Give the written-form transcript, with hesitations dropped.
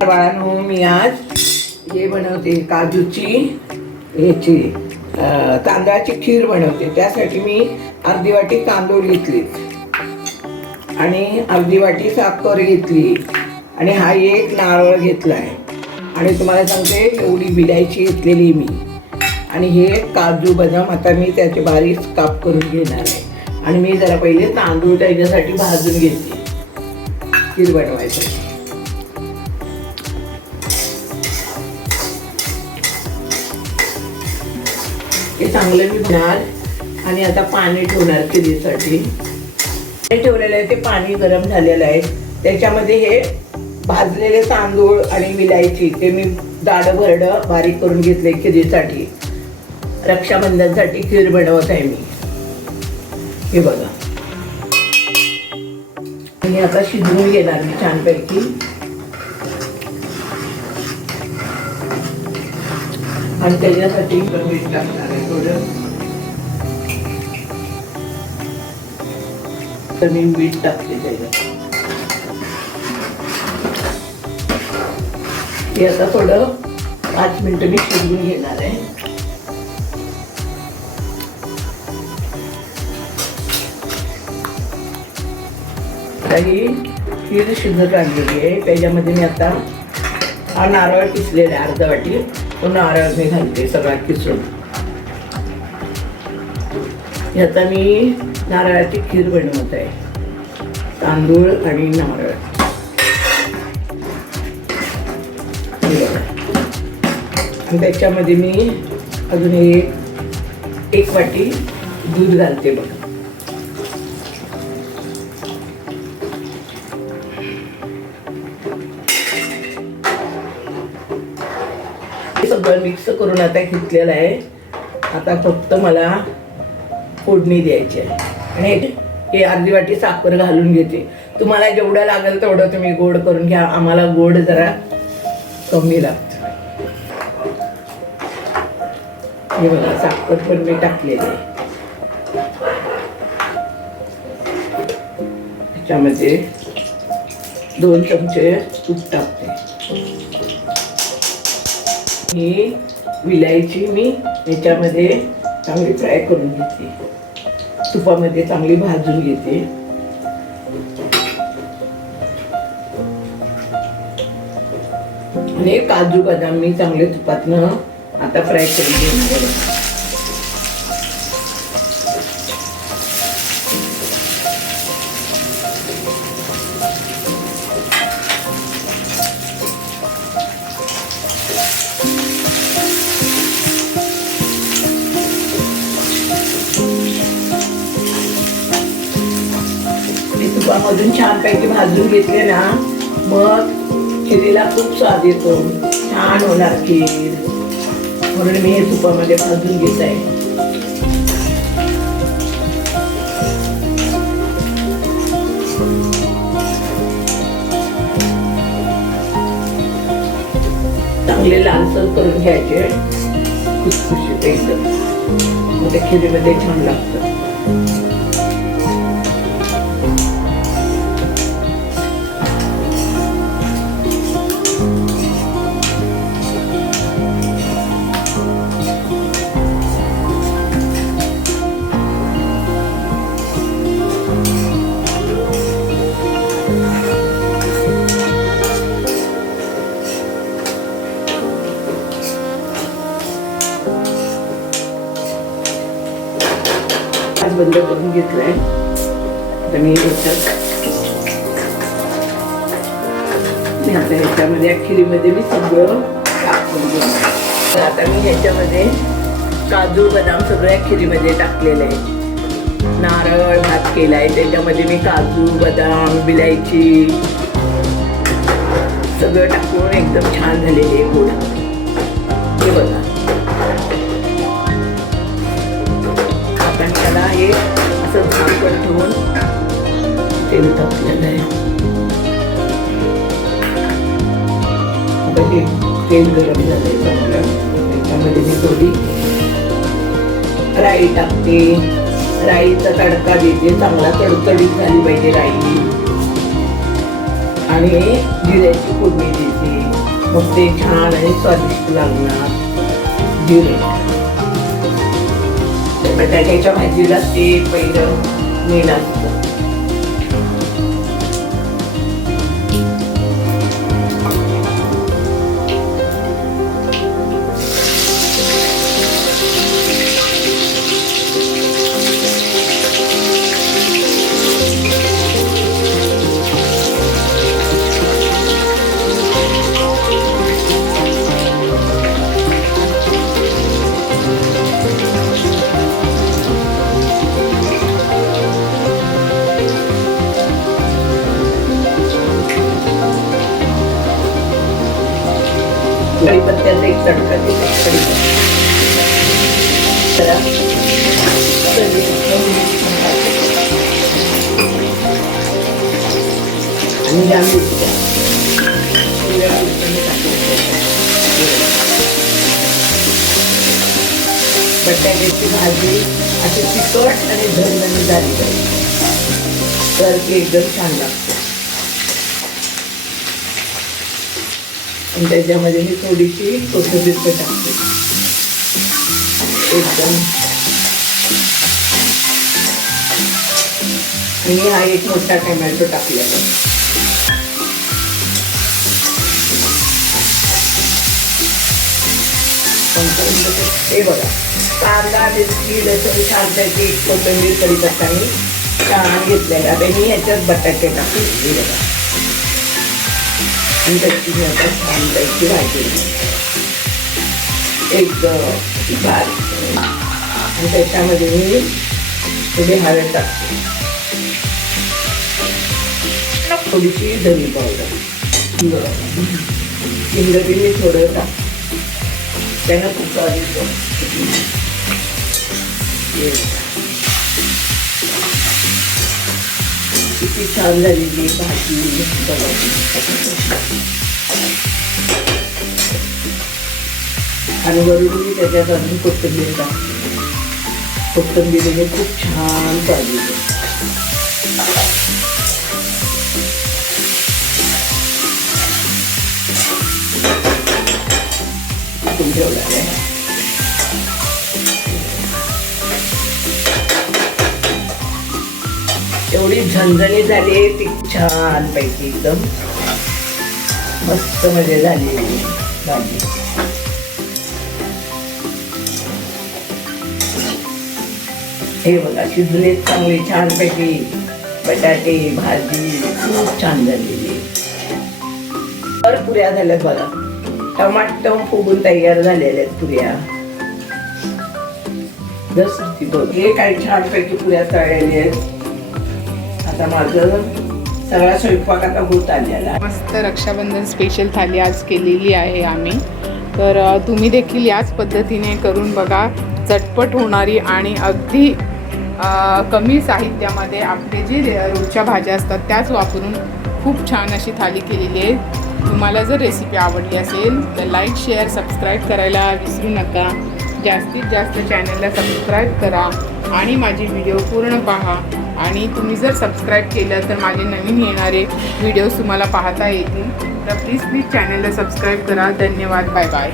बाळांनो, मी आज हे बनवते काजूची ह्याची तांदळाची खीर बनवते. त्यासाठी मी अर्धी वाटी तांदूळ घेतली आणि अर्धी वाटी साखर घेतली आणि हा एक नारळ घेतलाय आणि तुम्हाला सांगते एवढी विलायची घेतलेली मी. आणि हे काजू बदाम आता मी त्याचे बारीक काप करून घेणार आहे. आणि मी जरा पहिले तांदूळ त्याच्यासाठी भाजून घेते खीर बनवायसाठी. हे चांगलं मी घेणार आणि आता पाणी ठेवणार खिरीसाठी. पाणी ठेवलेलं आहे, ते पाणी गरम झालेलं आहे. त्याच्यामध्ये हे भाजलेले तांदूळ आणि विलायची ते मी जाडं भरडं बारीक करून घेतले खिरीसाठी. रक्षाबंधनसाठी खीर बनवत आहे मी. हे बघा, आणि आता शिजवून घेणार मी छानपैकी. आणि त्याच्यासाठी मीठ टाकणार आहे थोडं. तर मी मीठ टाकते त्याच्यात. हे आता थोडं 5 मिनिटं मी शिजवून घेणार आहे. ही खीर शिजत आणलेली आहे. त्याच्यामध्ये मी आता हा नारळ किसलेला आहे अर्धा वाटी. तो नारळ मी घालते सगळा किसून. आता मी नारळाची खीर बनवत आहे, तांदूळ आणि नारळ. आणि त्याच्यामध्ये मी अजून एक वाटी दूध घालते बघा. सगळं मिक्स करून आता घेतलेलं आहे. आता फक्त मला फोडणी द्यायची आहे. आणि हे अर्धी वाटी साखर घालून घेते. तुम्हाला जेवढं लागेल तेवढं तुम्ही गोड करून घ्या. आम्हाला गोड जरा कमी लागतं. हे बघा, साखर पण मी टाकलेली आहे. त्याच्यामध्ये 2 चमचे तूप टाकते. ही विलायची मी याच्यामध्ये चांगली फ्राय करून घेते, तुपामध्ये चांगली भाजून घेते. आणि काजू बदाम मी चांगले तुपातनं आता फ्राय करून घेणार. तुपामधून छानपैकी भाजून घेतले ना, मग खिरीला खूप स्वाद येतो, छान होणार खीर. म्हणून मी हे तुपामध्ये भाजून घेत आहे. चांगले लालसर करून घ्यायचे, खुसखुशीत एकदम. मग ते खिरीमध्ये छान लागतं. बंद करून घेतलाय. आता मी आता ह्याच्यामध्ये खिरीमध्ये मी सगळं टाकून घेणार. तर आता मी ह्याच्यामध्ये काजू बदाम सगळ्या खिरीमध्ये टाकलेलं आहे. नारळ भात केला आहे, त्याच्यामध्ये मी काजू बदाम विलायची सगळं टाकून एकदम छान झालेले आहे गोड. हे बघा, हे असं झाकण ठेवून तेल टाकलेलं आहे. हे तेल गरम झालंय चांगलं. त्याच्यामध्ये मी थोडी राई टाकते. राईचा तडका देते, चांगला तडतडीत झाली पाहिजे राई. आणि जिऱ्याची फोडणी द्यायची, मग ते छान आणि स्वादिष्ट लागणार. जिरे बटाट्याच्या भाजीला ते पहिलं मेन असतं. कढीपत्त्याचा एक तडका देते. आणि ज्या मिरच्या बटाट्याची भाजी अशी तिखट आणि झणझणीत झाली तर ती एकदम छान लागते. आणि त्याच्यामध्ये मी थोडीशी कोथिंबीर टाकते. एकदम आणि हा एक मोठा टोमॅटो टाकलेला. हे बघा, कांदा मिरची लसूण छानपैकी कोथिंबीर कढीपत्ता मी छान घेतलेला. आता मी ह्याच्यात बटाटे टाकले. हे बघा, आणि त्याची आता छानपैकी भाजी एकदम भात. आणि त्याच्यामध्ये मी थोडी हळद टाकते, थोडीशी धनी पावडर, हिंग मी थोडं टाकते. त्यानं खूप स्वाद येतो. किती छान झालेली भाजी बघा. आणि वरून मी त्याच्यात अजून कोथिंबीर टाकते. कोथिंबीरीने खूप छान स्वाद येतो. ठेवला आहे. एवढी झणझणी झाली ती छान पैकी एकदम मस्त मध्ये झाली भाजी. हे बघा, शिजले चांगले छान पैकी बटाटे भाजी खूप छान झालेली. तर पुऱ्या झाल्यात बघा, टमाटर फुगून तयार झालेल्या आहेत पुऱ्या. हे काही छानपैकी पुऱ्या तळलेल्या आहेत. आता माझं सगळा स्वयंपाक आता होत आलेला. मस्त रक्षाबंधन स्पेशल थाली आज केलेली आहे आम्ही. तर तुम्ही देखील याच पद्धतीने करून बघा. झटपट होणारी आणि अगदी कमी साहित्यामध्ये आपले जे रोजच्या भाज्या असतात त्याच वापरून खूप छान अशी थाली केलेली आहे. तुम्हाला जर रेसिपी आवडली असेल तर लाईक शेअर सबस्क्राईब करायला विसरू नका. जास्तीत जास्त चॅनलला सबस्क्राईब करा आणि माझे व्हिडिओ पूर्ण पहा. आणि तुम्ही जर सबस्क्राईब केलं तर माझे नवीन येणारे व्हिडिओज तुम्हाला पाहता येतील. तर प्लीज चॅनलला सबस्क्राईब करा. धन्यवाद. Bye bye.